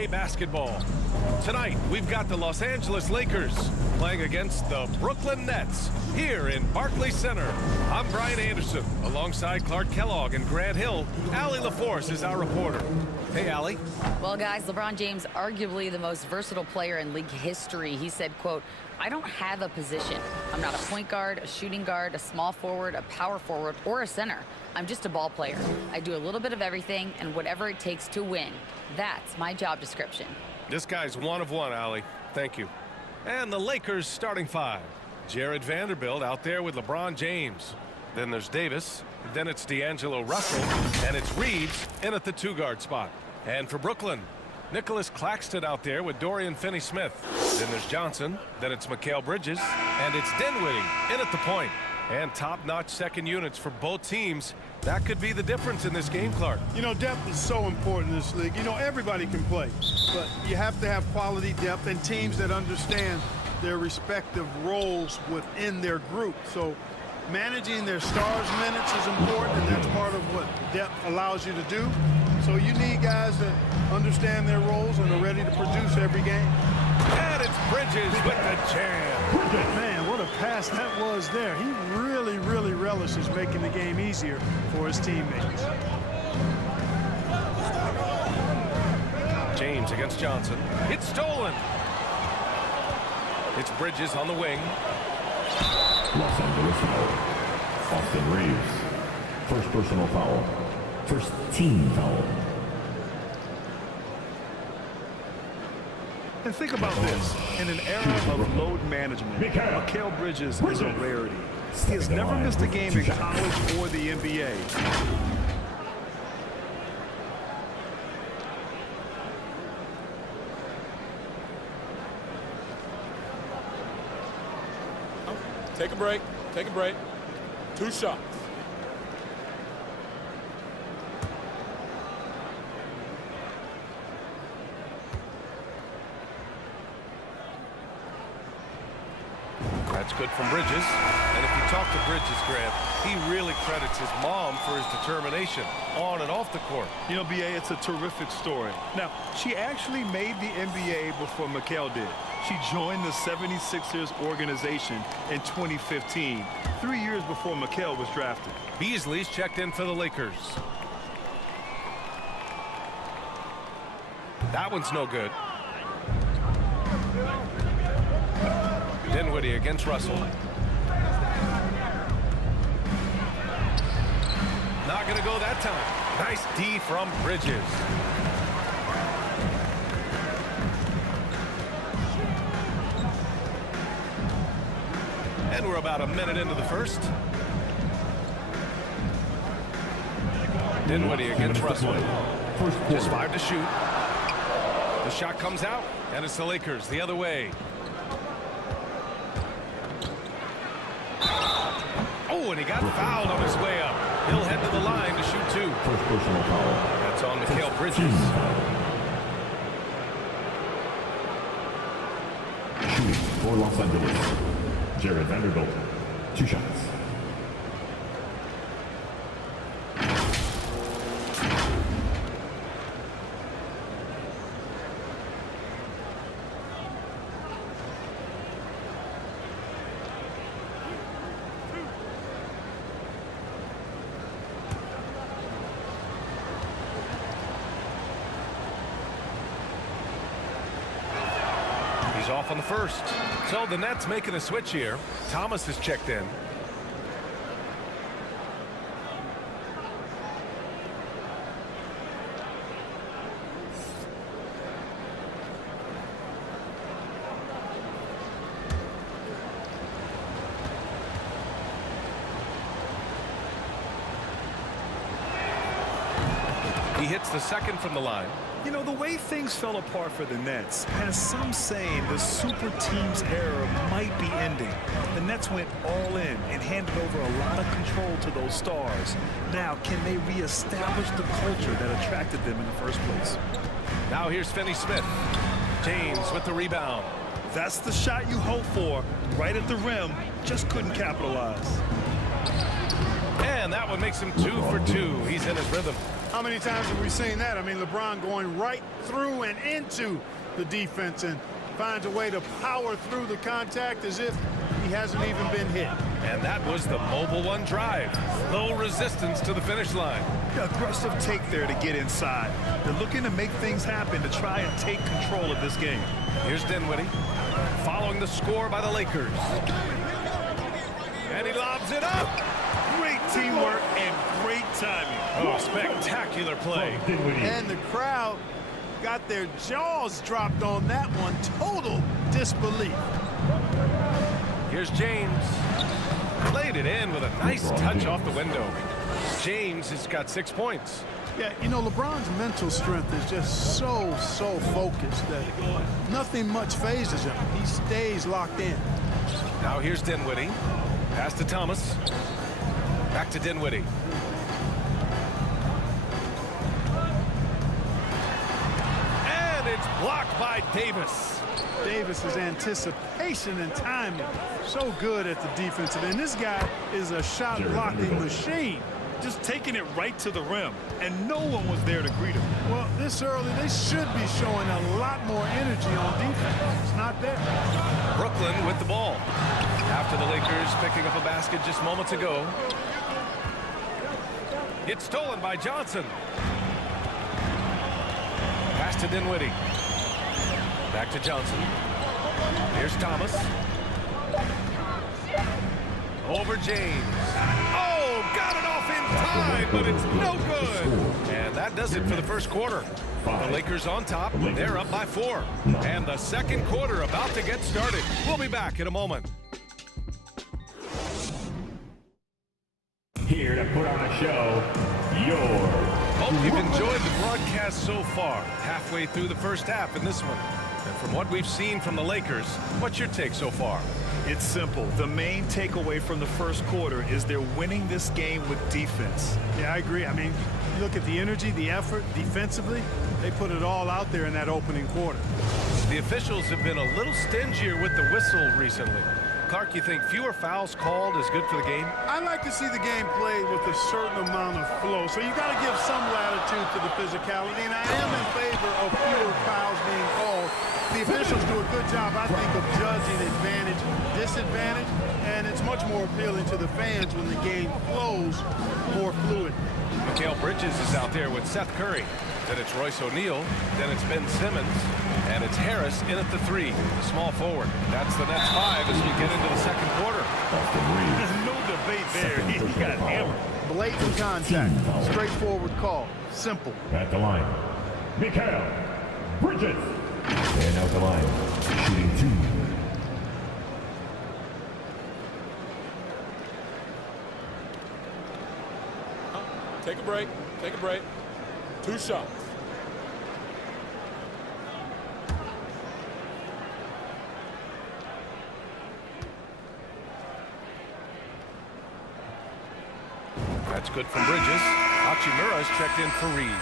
NBA basketball. Tonight, we've got the Los Angeles Lakers playing against the Brooklyn Nets here in Barclays Center. I'm Brian Anderson, alongside Clark Kellogg and Grant Hill. Allie LaForce is our reporter. Hey, Allie. Well, guys, LeBron James, arguably the most versatile player in league history. He said, quote, "I don't have a position. I'm not a point guard, a shooting guard, a small forward, a power forward, or a center. I'm just a ball player. I do a little bit of everything and whatever it takes to win. That's my job description." This guy's one of one, Allie. Thank you. And the Lakers starting five. Jared Vanderbilt out there with LeBron James. Then there's Davis. Then it's D'Angelo Russell. And it's Reeves in at the two-guard spot. And for Brooklyn, Nicholas Claxton out there with Dorian Finney-Smith. Then there's Johnson. Then it's Mikal Bridges. And it's Dinwiddie in at the point. And top-notch second units for both teams. That could be the difference in this game, Clark. You know, depth is so important in this league. You know, everybody can play, but you have to have quality depth and teams that understand their respective roles within their group. So managing their stars minutes is important, and that's part of what depth allows you to do. So you need guys that understand their roles and are ready to produce every game. And it's Bridges with the jam. Man, what a pass that was there. He really relishes making the game easier for his teammates. James against Johnson. It's stolen. It's Bridges on the wing. Los Angeles foul. Austin Reeves. First personal foul. First team foul. And think about this. In an era of load management, Mikal Bridges is a rarity. He has never missed a game in college or the NBA. Take a break. Take a break. 2 shots. That's good from Bridges. And if you talk to Bridges, Grant, he really credits his mom for his determination on and off the court. You know, B.A., it's a terrific story. Now, she actually made the NBA before Mikal did. She joined the 76ers organization in 2015, 3 years before Mikal was drafted. Beasley's checked in for the Lakers. That one's no good. Dinwiddie against Russell. Not going to go that time. Nice D from Bridges. And we're about a minute into the first. Dinwiddie against Russell. Just 5 to shoot. The shot comes out, and it's the Lakers the other way. Oh, and he got fouled on his way up. He'll head to the line to shoot 2. First personal foul. That's on Mikal Bridges. Shooting for Los Angeles. Jared Vanderbilt. 2 shots. He's off on the first. So the Nets making a switch here. Thomas is checked in. He hits the second from the line. You know, the way things fell apart for the Nets has some saying the super team's era might be ending. The Nets went all in and handed over a lot of control to those stars. Now, can they reestablish the culture that attracted them in the first place? Now here's Finney-Smith. James with the rebound. That's the shot you hope for, right at the rim, just couldn't capitalize. And And that one makes him 2 for 2. He's in his rhythm. How many times have we seen that? I mean, LeBron going right through and into the defense and finds a way to power through the contact as if he hasn't even been hit. And that was the Mobile One drive. Low resistance to the finish line. Aggressive take there to get inside. They're looking to make things happen to try and take control of this game. Here's Dinwiddie following the score by the Lakers. And he lobs it up. Great teamwork and great timing. Oh, spectacular play. And the crowd got their jaws dropped on that one. Total disbelief. Here's James. Laid it in with a nice touch off the window. James has got 6 points. Yeah, you know, LeBron's mental strength is just so focused that nothing much phases him. He stays locked in. Now here's Dinwiddie. Pass to Thomas. Back to Dinwiddie. And it's blocked by Davis. Davis's anticipation and timing, so good at the defensive end. This guy is a shot blocking machine. Just taking it right to the rim, and no one was there to greet him. Well, this early, they should be showing a lot more energy on defense. It's not there. Brooklyn with the ball. After the Lakers picking up a basket just moments ago. It's stolen by Johnson. Pass to Dinwiddie. Back to Johnson. Here's Thomas. Over James. Oh, got it off in time, but it's no good. And that does it for the first quarter. The Lakers on top. They're up by 4. And the second quarter about to get started. We'll be back in a moment. Here to put on a show, your... Hope you've enjoyed the broadcast so far. Halfway through the first half in this one. And from what we've seen from the Lakers, what's your take so far? It's simple. The main takeaway from the first quarter is they're winning this game with defense. Yeah, I agree. I mean, you look at the energy, the effort, defensively, they put it all out there in that opening quarter. The officials have been a little stingier with the whistle recently. Clark, you think fewer fouls called is good for the game? I like to see the game played with a certain amount of flow, so you got to give some latitude to the physicality, and I am in favor of fewer fouls being called. The officials do a good job, I think, of judging advantage, disadvantage, and it's much more appealing to the fans when the game flows more fluid. Mikal Bridges is out there with Seth Curry. Then it's Royce O'Neal. Then it's Ben Simmons. And it's Harris in at the 3, the small forward. That's the Nets 5 as we get into the second quarter. There's no debate there. He got hammered. Blatant contact, straightforward call, simple. At the line, Mikal Bridges. And out the line, shooting 2. Take a break. Take a break. 2 shots. That's good from Bridges. Hachimura's checked in for Reeves.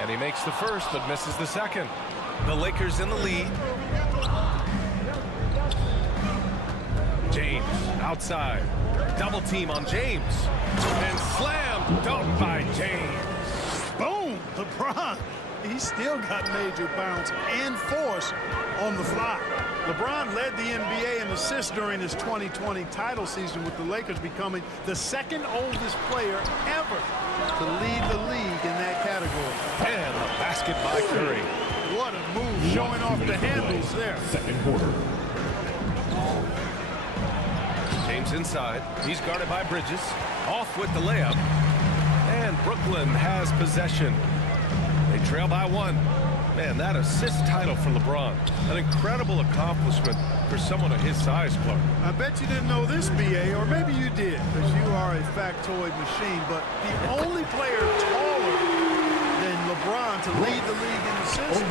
And he makes the first, but misses the second. The Lakers in the lead. James outside. Double team on James. And slam dunk by James. Boom! LeBron, he still got major bounce and force on the fly. LeBron led the NBA in assists during his 2020 title season, with the Lakers becoming the second oldest player ever to lead the league in that category. And the basket by Curry. What a move, showing off the handles there. Second quarter. James inside. He's guarded by Bridges. Off with the layup. And Brooklyn has possession. They trail by 1. Man, that assist title for LeBron. An incredible accomplishment for someone of his size, Clark. I bet you didn't know this, B.A., or maybe you did, because you are a factoid machine, but the only player taller than LeBron to lead the league in assists,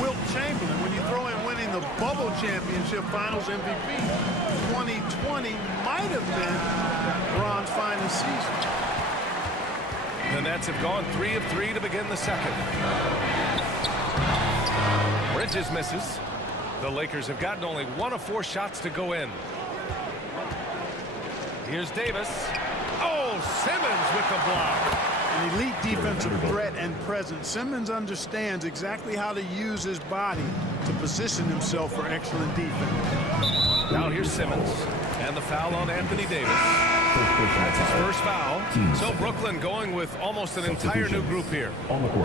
Wilt Chamberlain. When you throw in winning winning the bubble championship finals MVP. 2020 might have been Bron's finest season. The Nets have gone 3 of 3 to begin the second. Bridges misses. The Lakers have gotten only 1 of 4 shots to go in. Here's Davis. Oh, Simmons with the block. An elite defensive threat and presence. Simmons understands exactly how to use his body to position himself for excellent defense. Now here's Simmons. And the foul on Anthony Davis. That's his first foul. So Brooklyn going with almost an entire new group here.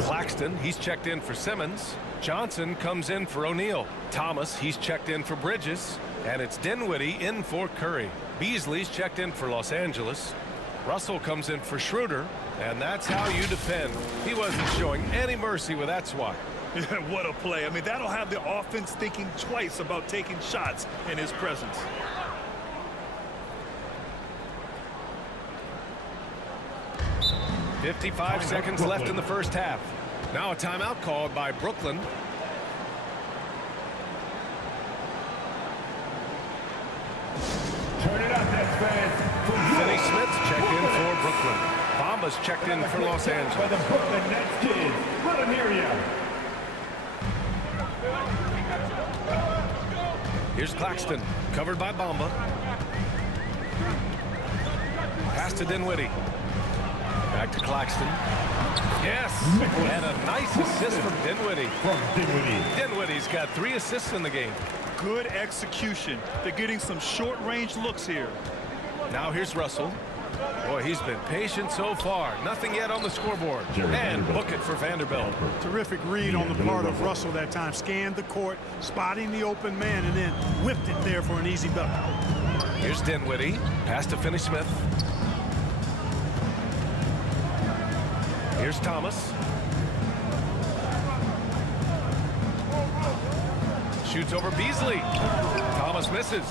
Claxton, he's checked in for Simmons. Johnson comes in for O'Neal. Thomas, he's checked in for Bridges. And it's Dinwiddie in for Curry. Beasley's checked in for Los Angeles. Russell comes in for Schroeder. And that's how you defend. He wasn't showing any mercy with that swat. What a play. I mean, that'll have the offense thinking twice about taking shots in his presence. .55 seconds left in the first half. Now a timeout called by Brooklyn. Turn it up, Nets fans. Finney Smith's checked in for Brooklyn. Bamba's checked in for Los By Angeles. the Brooklyn Nets kids. Let them hear ya. Here's Claxton, covered by Bamba. Pass to Dinwiddie. Back to Claxton. Yes, and a nice assist from Dinwiddie. Dinwiddie's got 3 assists in the game. Good execution. They're getting some short-range looks here. Now here's Russell. Boy, he's been patient so far. Nothing yet on the scoreboard. And book it for Vanderbilt. Terrific read on the part of Russell that time. Scanned the court, spotting the open man, and then whipped it there for an easy bucket. Here's Dinwiddie. Pass to Finney Smith. Here's Thomas. Shoots over Beasley. Thomas misses.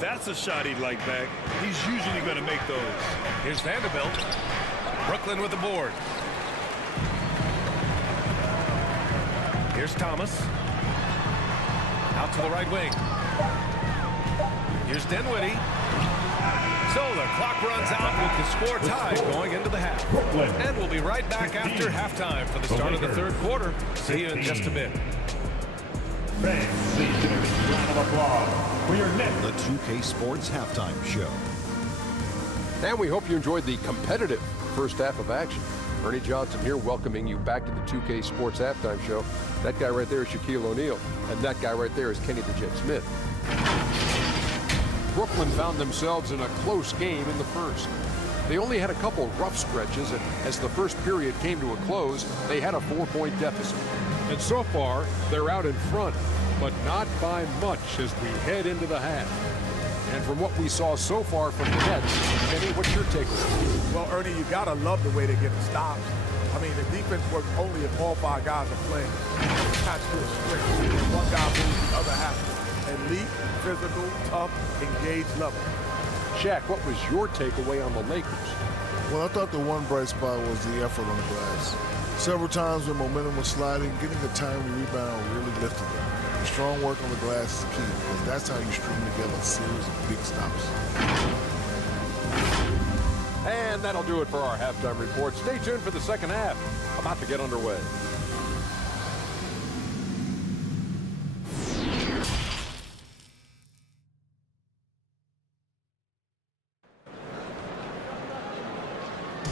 That's a shot he'd like back. He's usually going to make those. Here's Vanderbilt. Brooklyn with the board. Here's Thomas. Out to the right wing. Here's Dinwiddie. So the clock runs out with the score tied going into the half. And we'll be right back after halftime for the start of the third quarter. See you in just a bit. Fans, please give a big round of applause for your Nets. The 2K Sports Halftime Show. And we hope you enjoyed the competitive first half of action. Ernie Johnson here welcoming you back to the 2K Sports Halftime Show. That guy right there is Shaquille O'Neal. And that guy right there is Kenny the Jet Smith. Brooklyn found themselves in a close game in the first. They only had a couple rough stretches, and as the first period came to a close, they had a 4-point deficit. And so far, they're out in front, but not by much as we head into the half. And from what we saw so far from the Nets, Kenny, what's your takeaway? Well, Ernie, you got to love the way they get the stops. I mean, the defense works only if all 5 guys are playing. Attached to a sprint. One guy moves, the other half. Elite, physical, tough, engaged level. Shaq, what was your takeaway on the Lakers? Well, I thought the one bright spot was the effort on the glass. Several times when momentum was sliding, getting a timely rebound really lifted them. Strong work on the glass is key because that's how you string together a series of big stops. And that'll do it for our halftime report. Stay tuned for the second half. About to get underway.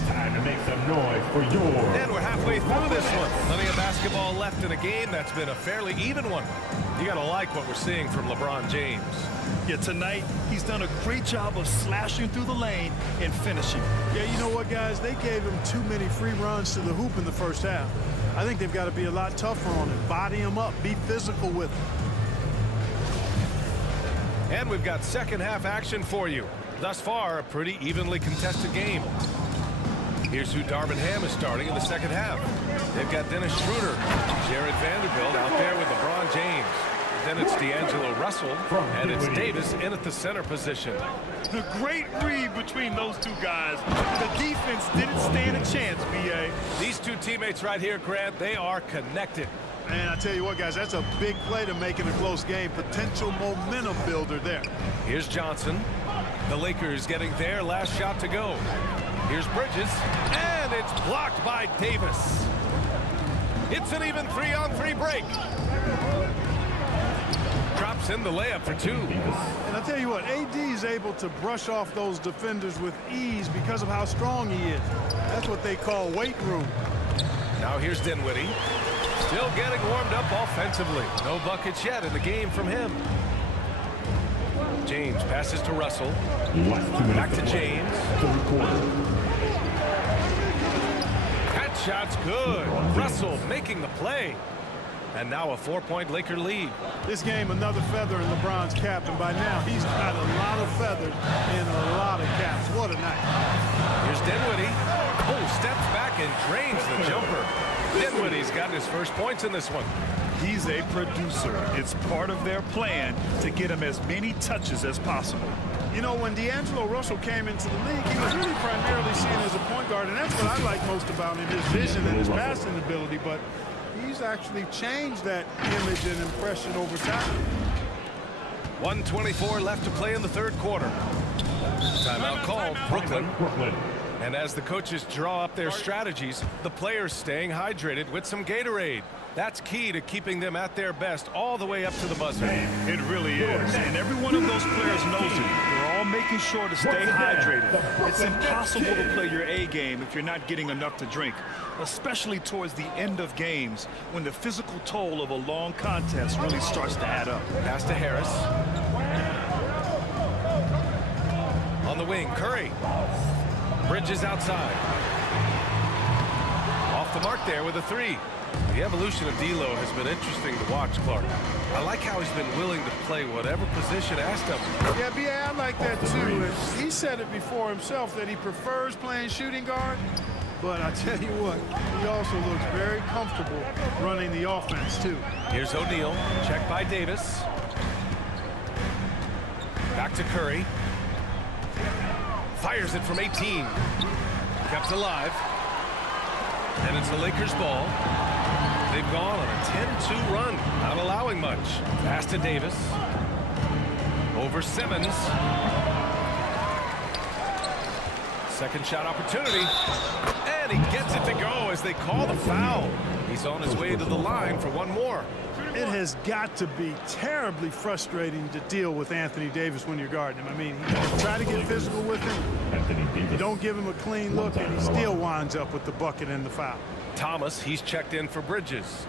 Time to make some noise for your... And we're halfway through this one. Plenty of basketball left in a game that's been a fairly even one. You got to like what we're seeing from LeBron James. Yeah, tonight, he's done a great job of slashing through the lane and finishing. Yeah, you know what, guys? They gave him too many free runs to the hoop in the first half. I think they've got to be a lot tougher on him. Body him up. Be physical with him. And we've got second half action for you. Thus far, a pretty evenly contested game. Here's who Darvin Ham is starting in the second half. They've got Dennis Schroeder, Jared Vanderbilt out there with LeBron James. Then it's D'Angelo Russell, and it's Davis in at the center position. The great read between those two guys. The defense didn't stand a chance, B.A. These two teammates right here, Grant, they are connected. And I tell you what, guys, that's a big play to make in a close game. Potential momentum builder there. Here's Johnson. The Lakers getting their last shot to go. Here's Bridges, and it's blocked by Davis. It's an even 3-on-3 break. Drops in the layup for two. And I tell you what, AD is able to brush off those defenders with ease because of how strong he is. That's what they call weight room. Now here's Dinwiddie. Still getting warmed up offensively. No buckets yet in the game from him. James passes to Russell. Back to James. That shot's good. Russell making the play. And now a 4-point Laker lead. This game, another feather in LeBron's cap, and by now he's got a lot of feathers and a lot of caps. What a night. Here's Dinwiddie. Oh, steps back and drains the jumper. Dinwiddie's gotten his first points in this one. He's a producer. It's part of their plan to get him as many touches as possible. You know, when D'Angelo Russell came into the league, he was really primarily seen as a point guard, and that's what I like most about him, his vision and his passing ability. But he's actually changed that image and impression over time. 1:24 left to play in the third quarter. Timeout called, Brooklyn. And as the coaches draw up their strategies, the players staying hydrated with some Gatorade. That's key to keeping them at their best all the way up to the buzzer. It really is. And every one of those players knows it. They're all making sure to stay hydrated. It's impossible to play your A game if you're not getting enough to drink, especially towards the end of games when the physical toll of a long contest really starts to add up. Pass to Harris. On the wing, Curry. Bridges outside. Off the mark there with a three. The evolution of D'Lo has been interesting to watch, Clark. I like how he's been willing to play whatever position asked of him. Yeah, B.A., I like that too. And he said it before himself that he prefers playing shooting guard. But I tell you what, he also looks very comfortable running the offense too. Here's O'Neal, checked by Davis. Back to Curry. Fires it from 18. Kept alive. And it's the Lakers' ball. They've gone on a 10-2 run, not allowing much. Pass to Davis. Over Simmons. Second shot opportunity. And he gets it to go as they call the foul. He's on his way to the line for one more. It has got to be terribly frustrating to deal with Anthony Davis when you're guarding him. I mean, you try to get physical with him. You don't give him a clean look, and he still winds up with the bucket and the foul. Thomas, he's checked in for Bridges.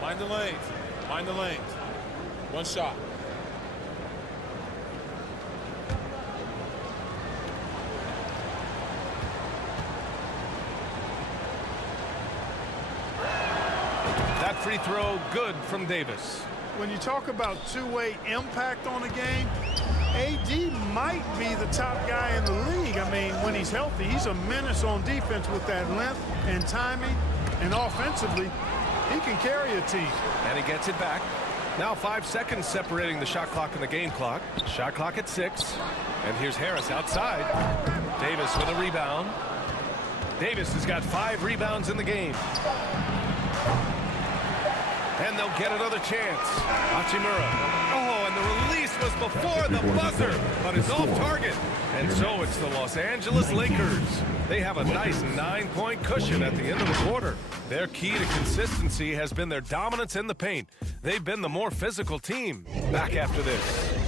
Mind the lanes. Mind the lanes. One shot. That free throw good from Davis. When you talk about two-way impact on a game, AD might be the top guy in the league. I mean, when he's healthy, he's a menace on defense with that length and timing, and offensively, he can carry a team. And he gets it back. Now 5 seconds separating the shot clock and the game clock. Shot clock at 6. And here's Harris outside. Davis with a rebound. Davis has got 5 rebounds in the game. And they'll get another chance. Hachimura. Oh, and the release was before the buzzer, but it's off target. And so it's the Los Angeles Lakers. They have a nice 9-point cushion at the end of the quarter. Their key to consistency has been their dominance in the paint. They've been the more physical team. Back after this.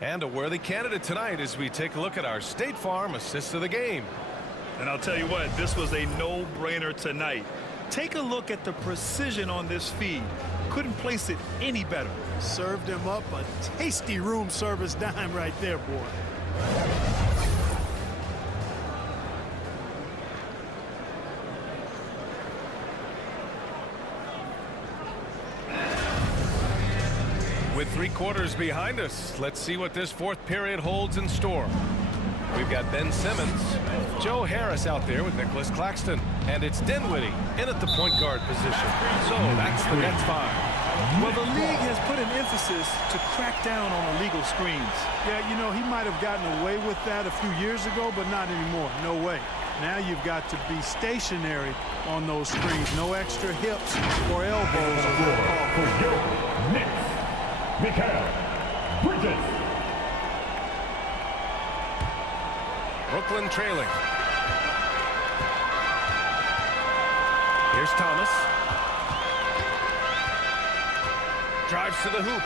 And a worthy candidate tonight as we take a look at our State Farm assist of the game. And I'll tell you what, this was a no-brainer tonight. Take a look at the precision on this feed. Couldn't place it any better. Served him up a tasty room service dime right there, boy. 3 quarters behind us. Let's see what this 4th period holds in store. We've got Ben Simmons, Joe Harris out there with Nicholas Claxton, and it's Dinwiddie in at the point guard position. So that's the Nets 5. Well, the league has put an emphasis to crack down on illegal screens. Yeah, you know, he might have gotten away with that a few years ago, but not anymore. No way. Now you've got to be stationary on those screens. No extra hips or elbows. For your Knicks, Mikal Bridges. Brooklyn trailing. Here's Thomas. Drives to the hoop.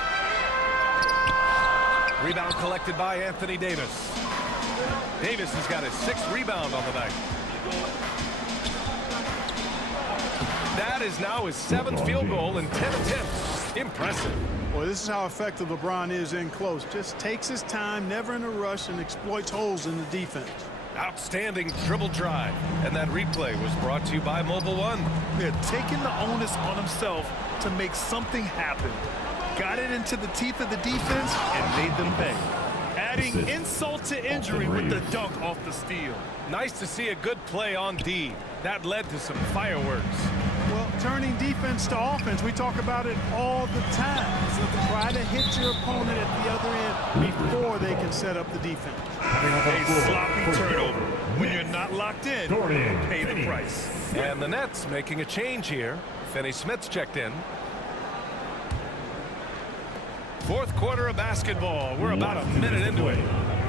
Rebound collected by Anthony Davis. Davis has got his 6th rebound on the night. That is now his 7th field goal in 10 attempts. Impressive. Well, this is how effective LeBron is in close. Just takes his time, never in a rush, and exploits holes in the defense. Outstanding dribble drive. And that replay was brought to you by Mobile One. They're taking the onus on himself to make something happen. Got it into the teeth of the defense and made them pay. Adding insult to injury with the dunk off the steal. Nice to see a good play on D. That led to some fireworks. Well, turning defense to offense, we talk about it all the time. Try to hit your opponent at the other end before they can set up the defense. A sloppy turnover. When you're not locked in, pay the price. And the Nets making a change here. Finney Smith's checked in. 4th quarter of basketball. We're about a minute into it.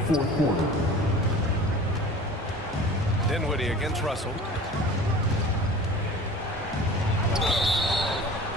4th quarter. Dinwiddie against Russell.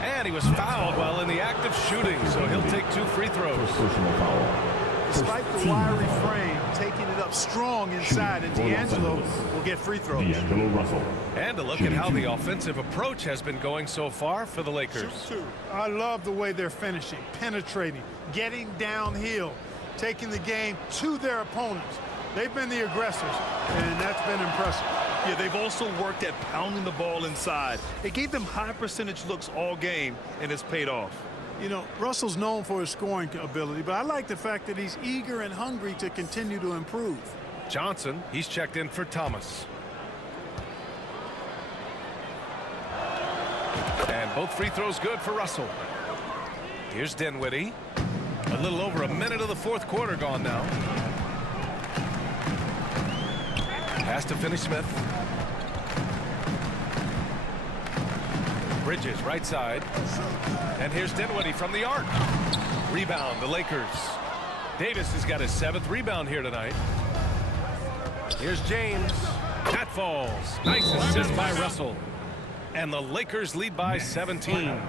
And he was fouled while in the act of shooting, so he'll take 2 free throws. Personal foul. Despite the wiry frame, taking it up strong inside, and D'Angelo will get free throws. D'Angelo Russell. And a look at how the offensive approach has been going so far for the Lakers. I love the way they're finishing, penetrating, getting downhill, taking the game to their opponents. They've been the aggressors, and that's been impressive. Yeah, they've also worked at pounding the ball inside. It gave them high percentage looks all game, and it's paid off. You know, Russell's known for his scoring ability, but I like the fact that he's eager and hungry to continue to improve. Johnson, he's checked in for Thomas. And both free throws good for Russell. Here's Dinwiddie. A little over a minute of the 4th quarter gone now. Pass to Finney Smith. Bridges right side. And here's Dinwiddie from the arc. Rebound, the Lakers. Davis has got his 7th rebound here tonight. Here's James. That falls. Nice assist by Russell. And the Lakers lead by 17.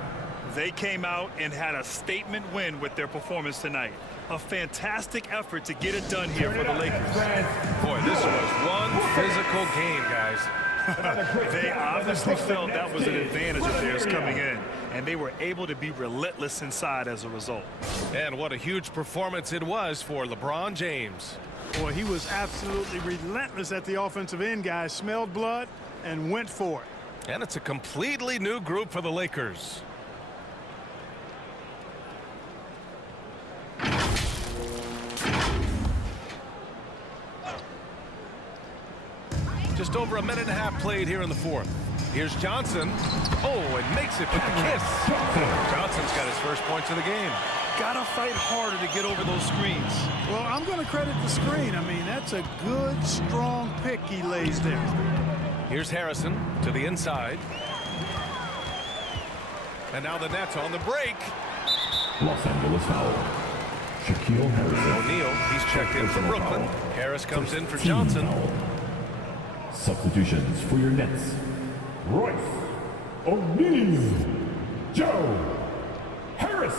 They came out and had a statement win with their performance tonight. A fantastic effort to get it done here for the Lakers. Boy, this was one physical game, guys. They obviously felt that was an advantage of theirs coming in, and they were able to be relentless inside as a result. And what a huge performance it was for LeBron James. Boy, he was absolutely relentless at the offensive end, guys. Smelled blood and went for it. And it's a completely new group for the Lakers. Just over a minute and a half played here in the 4th. Here's Johnson. Oh, and makes it with the kiss. Johnson's got his first points of the game. Gotta fight harder to get over those screens. Well, I'm going to credit the screen. I mean, that's a good, strong pick he lays there. Here's Harrison to the inside. And now the Nets on the break. Los Angeles foul. Shaquille Harrison. O'Neal, he's checked in for Brooklyn. Harris comes in for Johnson. Foul. Substitutions for your Nets. Royce O'Neal. Joe Harris.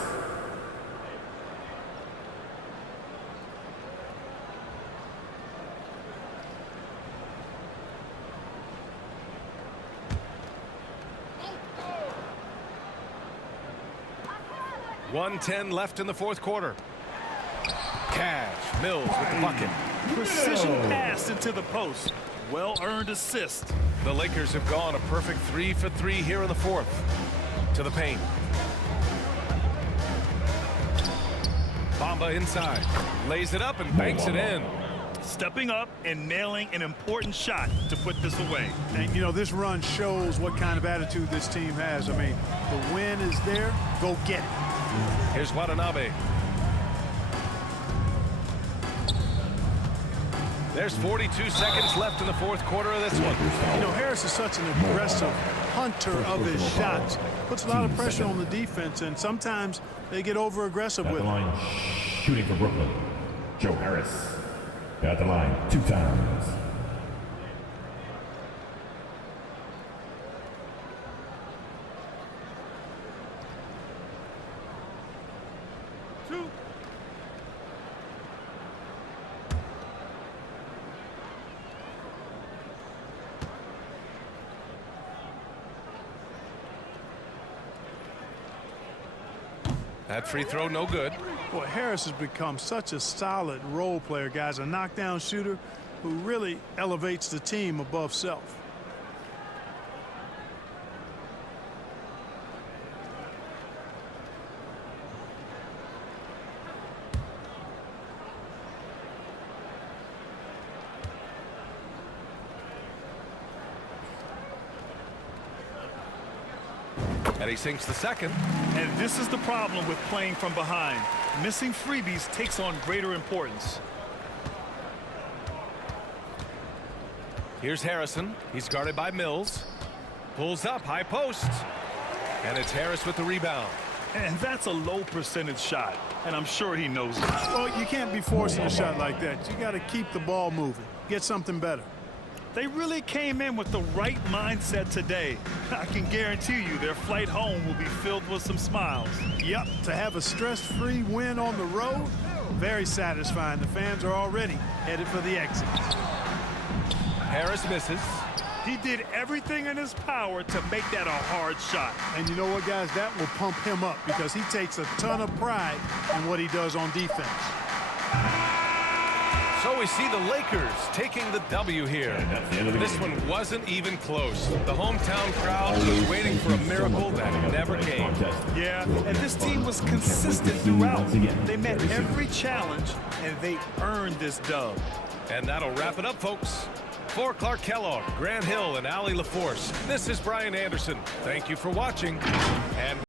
.110 left in the 4th quarter. Cash, Mills with the bucket. Precision pass into the post. Well-earned assist. The Lakers have gone a perfect 3 for 3 here in the 4th. To the paint. Bamba inside. Lays it up and banks it in. Stepping up and nailing an important shot to put this away. And, you know, this run shows what kind of attitude this team has. I mean, the win is there. Go get it. Here's Watanabe. There's 42 seconds left in the fourth quarter of this one. You know, Harris is such an aggressive hunter of his shots. Puts a lot of pressure on the defense, and sometimes they get over-aggressive with him. Shooting for Brooklyn, Joe Harris. At the line 2 times. That free throw no good. Boy, Harris has become such a solid role player, guys. A knockdown shooter who really elevates the team above self. And he sinks the second. And this is the problem with playing from behind. Missing freebies takes on greater importance. Here's Harrison. He's guarded by Mills. Pulls up, high post. And it's Harris with the rebound. And that's a low percentage shot. And I'm sure he knows it. Well, you can't be forcing a shot like that. You got to keep the ball moving. Get something better. They really came in with the right mindset today. I can guarantee you their flight home will be filled with some smiles. Yep, to have a stress-free win on the road, very satisfying. The fans are already headed for the exit. Harris misses. He did everything in his power to make that a hard shot. And you know what, guys? That will pump him up because he takes a ton of pride in what he does on defense. So we see the Lakers taking the W here. This one wasn't even close. The hometown crowd was waiting for a miracle that never came. Yeah, and this team was consistent throughout. They met every challenge, and they earned this dub. And that'll wrap it up, folks. For Clark Kellogg, Grant Hill, and Allie LaForce, this is Brian Anderson. Thank you for watching. And